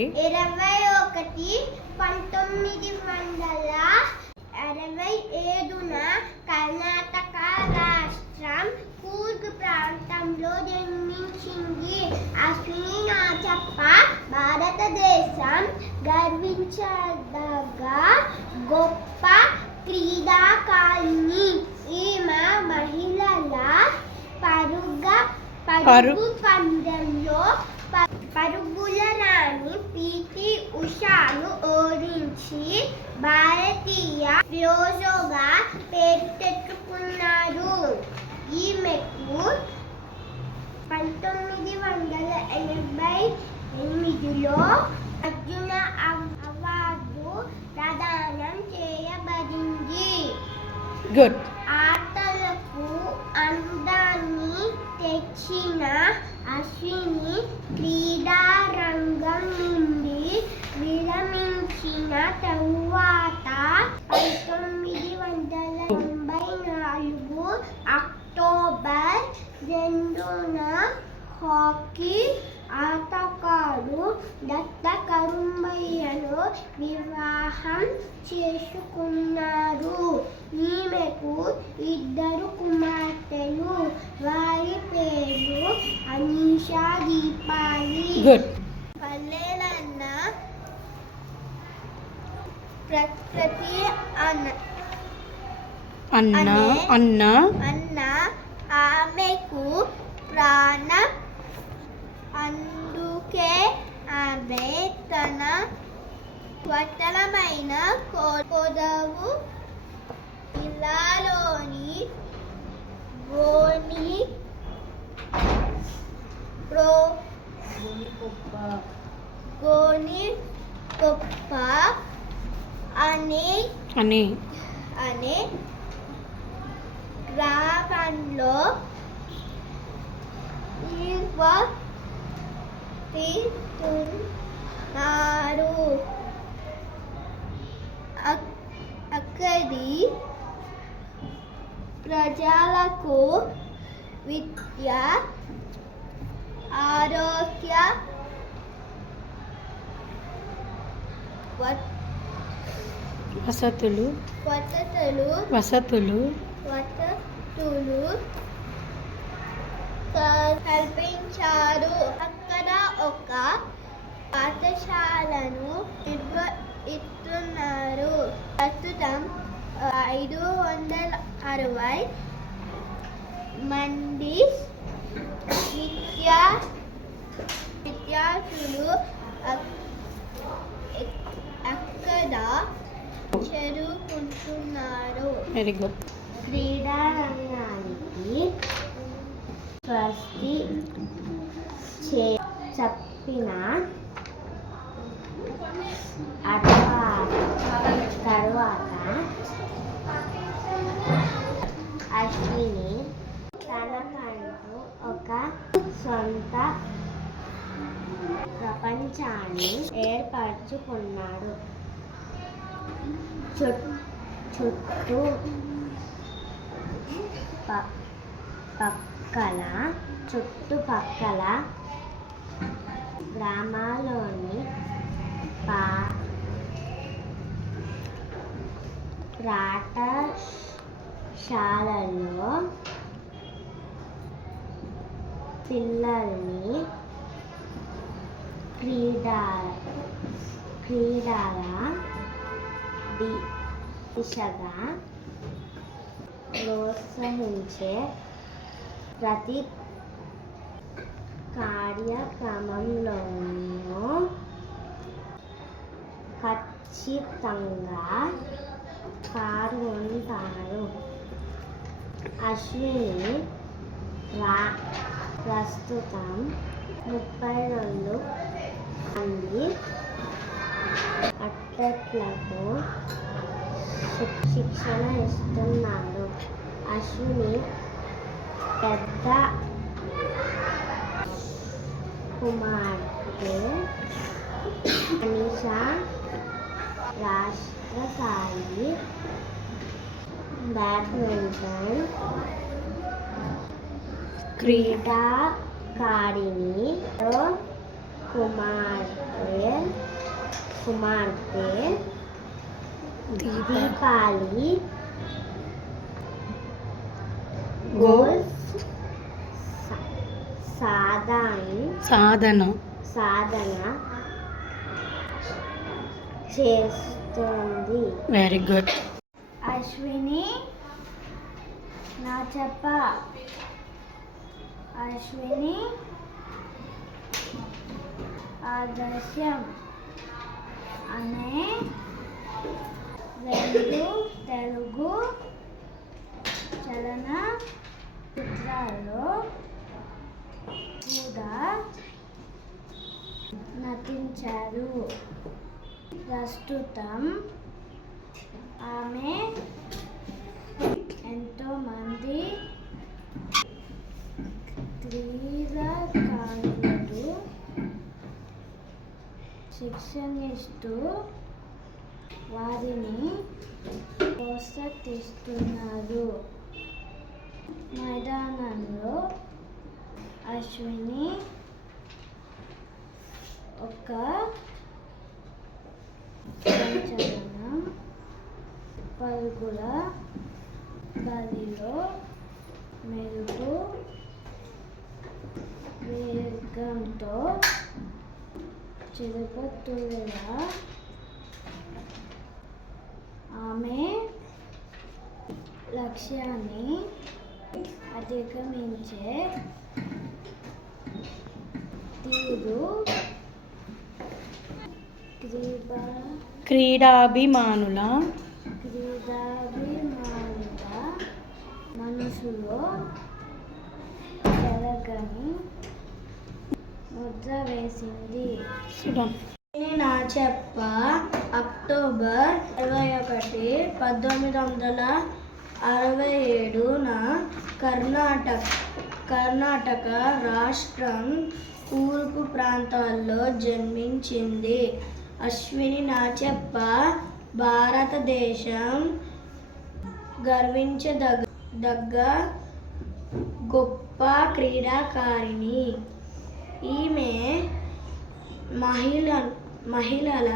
21 1967న కర్ణాటక రాష్ట్రం కూర్గ్ ప్రాంతంలో జన్మించింది. అశ్విని నాచప్ప భారతదేశం గర్వించదగ్గ గొప్ప క్రీడాకారిణి. ఈమె మహిళల పరుగు పందెంలో పరుగుల రాణి పీటీ ఉషాను ఓడించి భారతీయ ఫిరోజోగా పేరు తెచ్చుకున్నారు. ఈమెకు 1988లో అర్జున అవార్డు ప్రదానం చేయబడింది. ఆటలకు అందాన్ని తెచ్చిన అశ్విని క్రీడారంగం నుండి విరమించిన తరువాత 1994 అక్టోబర్ 2న హాకీ ఆటగాడు దత్త కరుంబయ్యను వివాహం చేసుకున్నారు. ఈమెకు 2 కుమార్తెలు. వారి పేరు అనీషా, దీపాలి. పల్లెలన్న ప్రతి అన్న ఆమెకు ప్రాణం. అందుకే ఆమె తన స్వతలమైన కొదవు జిల్లాలోని గోనికొప్ప అనే గ్రామంలో నివసిస్తున్నారు. అక్కడి ప్రజలకు విద్య, ఆరోగ్య వసతులు కల్పించారు. అక్కడ ఒక పాఠశాలను నిర్వహిస్తున్నారు. ప్రస్తుతం 560 మంది విద్యార్థులు అక్కడ చదువుకుంటున్నారు. Very good. క్రీడారంగానికి స్వస్తి చెప్పిన తరువాత అశ్విని తనకంటూ ఒక సొంత ప్రపంచాన్ని ఏర్పరచుకున్నాడు. చుట్టుపక్కల గ్రామాల్లోని పాఠశాలల్లో పిల్లల్ని క్రీడల దిశగా ప్రోత్సహించే ప్రతి కార్యక్రమంలోనూ ఖచ్చితంగా పాల్గొంటారు. అశ్విని ప్రస్తుతం 32 మంది అథ్లెట్లకు శిక్షణ ఇస్తున్నారు. అశ్విని పెద్ద కుమార్తె అనీషా రాష్ట్ర స్థాయి బ్యాడ్మింటన్ క్రీడాకారిణి. కుమార్తె దీపాలి సాధన చేస్తుంది. Very good. అశ్విని ఆదర్శం అనే 2 తెలుగు చలనచిత్రాల్లో కూడా నటించారు. ప్రస్తుతం ఆమె ఎంతోమంది క్రీడాకారులకు శిక్షణిస్తూ వారిని ప్రోత్సహిస్తున్నారు. మైదానంలో అశ్విని ఒక సంచలనం. పరుగుల బరిలో మెరుపు వేగంతో చిరుపతులా ఆమె లక్ష్యాన్ని అధిగమించే తీరు క్రీడాభిమానుల మనసులో చెరగని ముద్ర వేసింది. నా చెప్ప అక్టోబర్ 21, 1967న కర్ణాటక రాష్ట్రం తూర్పు ప్రాంతాల్లో జన్మించింది. అశ్విని నాచెప్ప భారతదేశం గర్వించదగ్గ గొప్ప క్రీడాకారిణి. ఈమె మహిళల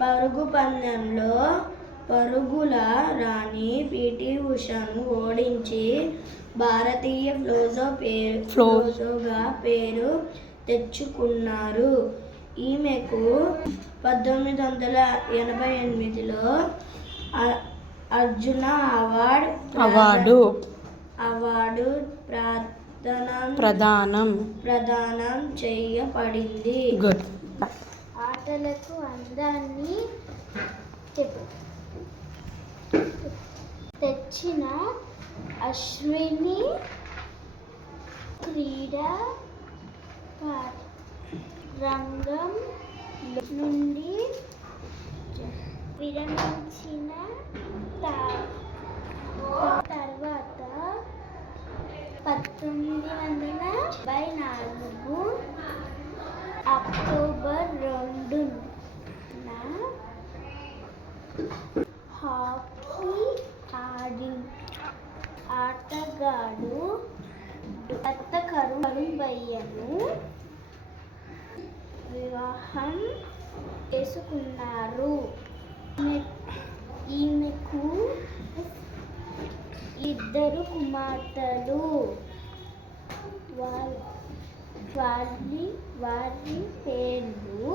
పరుగు పందెంలో పరుగుల రాణి పిటి ఉషను ఓడించి భారతీయ ఫ్లోజోగా పేరు తెచ్చుకున్నారు. ఈమెకు 1988లో అర్జున అవార్డు ప్రదానం చేయబడింది. గుడ్. ఆటలకు అందాన్ని తెచ్చిన అశ్విని క్రీడా రంగం నుండి విరమించిన తర్వాత 1974 అక్టోబర్ 2న హాకీ ఆటగాడు కరుణయ్యను వివాహం చేసుకున్నారు. ఈమెకు 2 కుమార్తెలు. వారి పేర్లు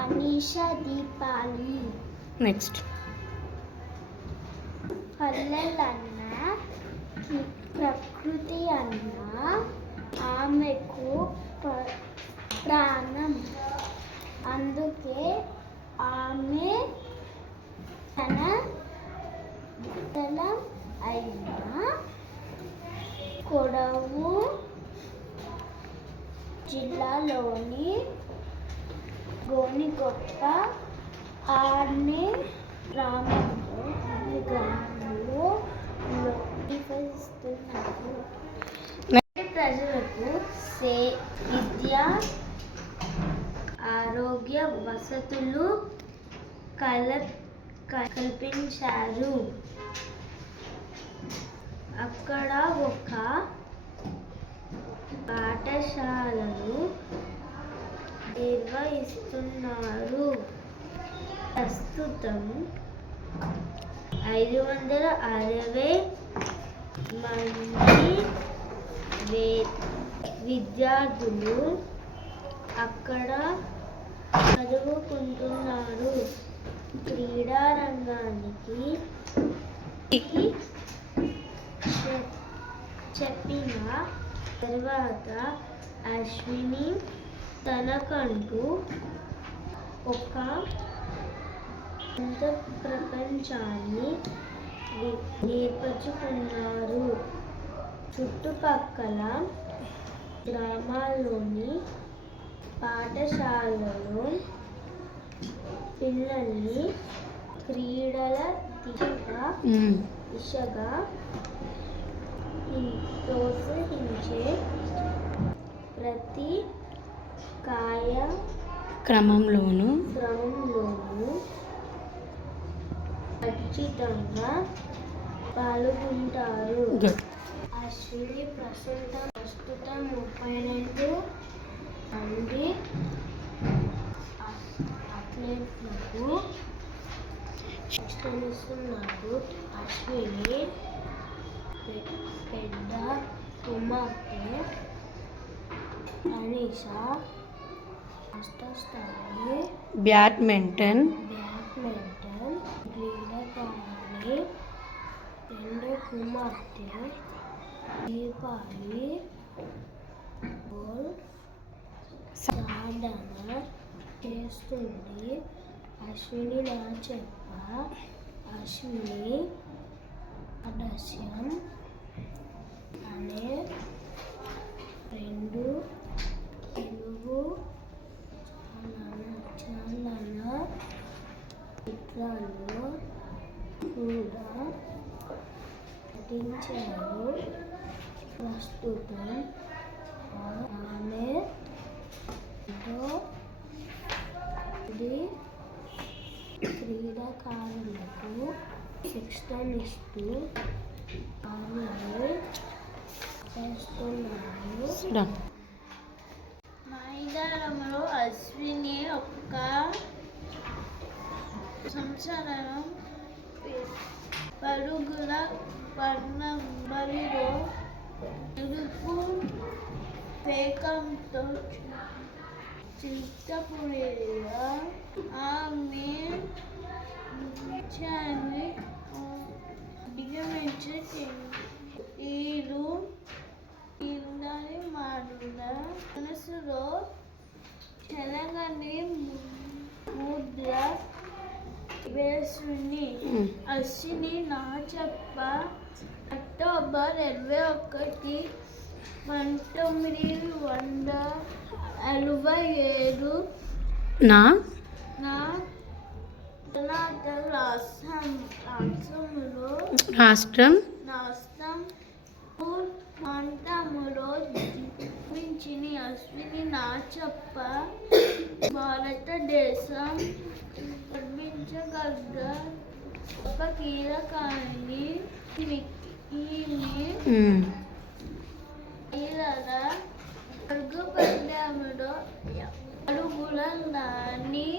అనీషా, దీపాలి. నెక్స్ట్. పల్లెలన్న ప్రకృతి అన్న ఆమెకు ప్రాణం. అందుకే ఆమె తన విత్తనం అయిన కొడవు జిల్లాలోని గోనిగొప్ప అనే గ్రామంలో నివసిస్తున్నారు. ప్రజలకు విద్య, ఆరోగ్య వసతులు కల్పించారు. అక్కడ ఒక పాఠశాలను నిర్వహిస్తున్నారు. ప్రస్తుతం 560 మంది విద్యార్థులు అక్కడ చదువుకుంటున్నారు. క్రీడా రంగానికి చెప్పిన తర్వాత అశ్విని తనకంటూ ఒక సొంత ప్రపంచాన్ని ఏర్పరచుకున్నారు. చుట్టుపక్కల గ్రామాల్లోని పాఠశాలలో పిల్లల్ని క్రీడల దిశగా ప్రోత్సహించే ప్రతి క్రమంలోనూ ఖచ్చితంగా పాల్గొంటారు. గుడ్. అశ్విని ప్రస్తుతం 32 మంది అథ్లెట్లకు శిక్షణ ఇస్తున్నారు. అశ్విని పెద్ద కుమార్తె అనీష రాష్ట్ర స్థాయి బ్యాడ్మింటన్ క్రీడాకారిణి, రెండో కుమార్తె దీపాలి సాధన చేస్తుంది. అశ్విని నాచప్ప, అశ్విని ఆదర్శం అనే 2 తెలుగు చాలన చిత్రాల్లో కూడా నటించారు. ప్రస్తుతం ఆమె క్రీడాకారులకు శిక్షణ ఇస్తూ ఆమె చేస్తున్నారు. మైదానంలో అశ్విని ఒక సంవత్సరం పరుగుల బరిలో ఎరుపు వేగంతో చిత్తపురేలా ఆమె విజయాన్ని అధిగమించి ఈరుదాని మాడుల మనసులో చెలగని ముద్ర వేసుని. అశ్విని నాచప్ప అక్టోబర్ 21, 1967 రాష్ట్రం ప్రాంతంలో జన్మించిన అశ్విని నాచప్ప భారతదేశం గర్వించగల ఒక క్రీడాకారిణి. ఈమె పరుగు పందెంలో అడుగుల నాని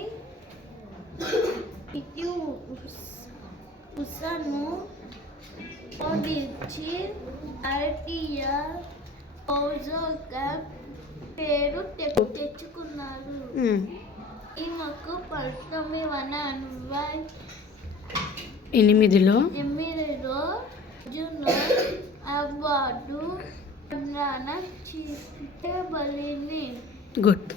ఉషను ఓడించి భారతీయ కప్ పేరు తెచ్చుకున్నారు. ఈమెకు 1988లో అర్జున అవార్డు ప్రదానం చేయబడింది. గుడ్.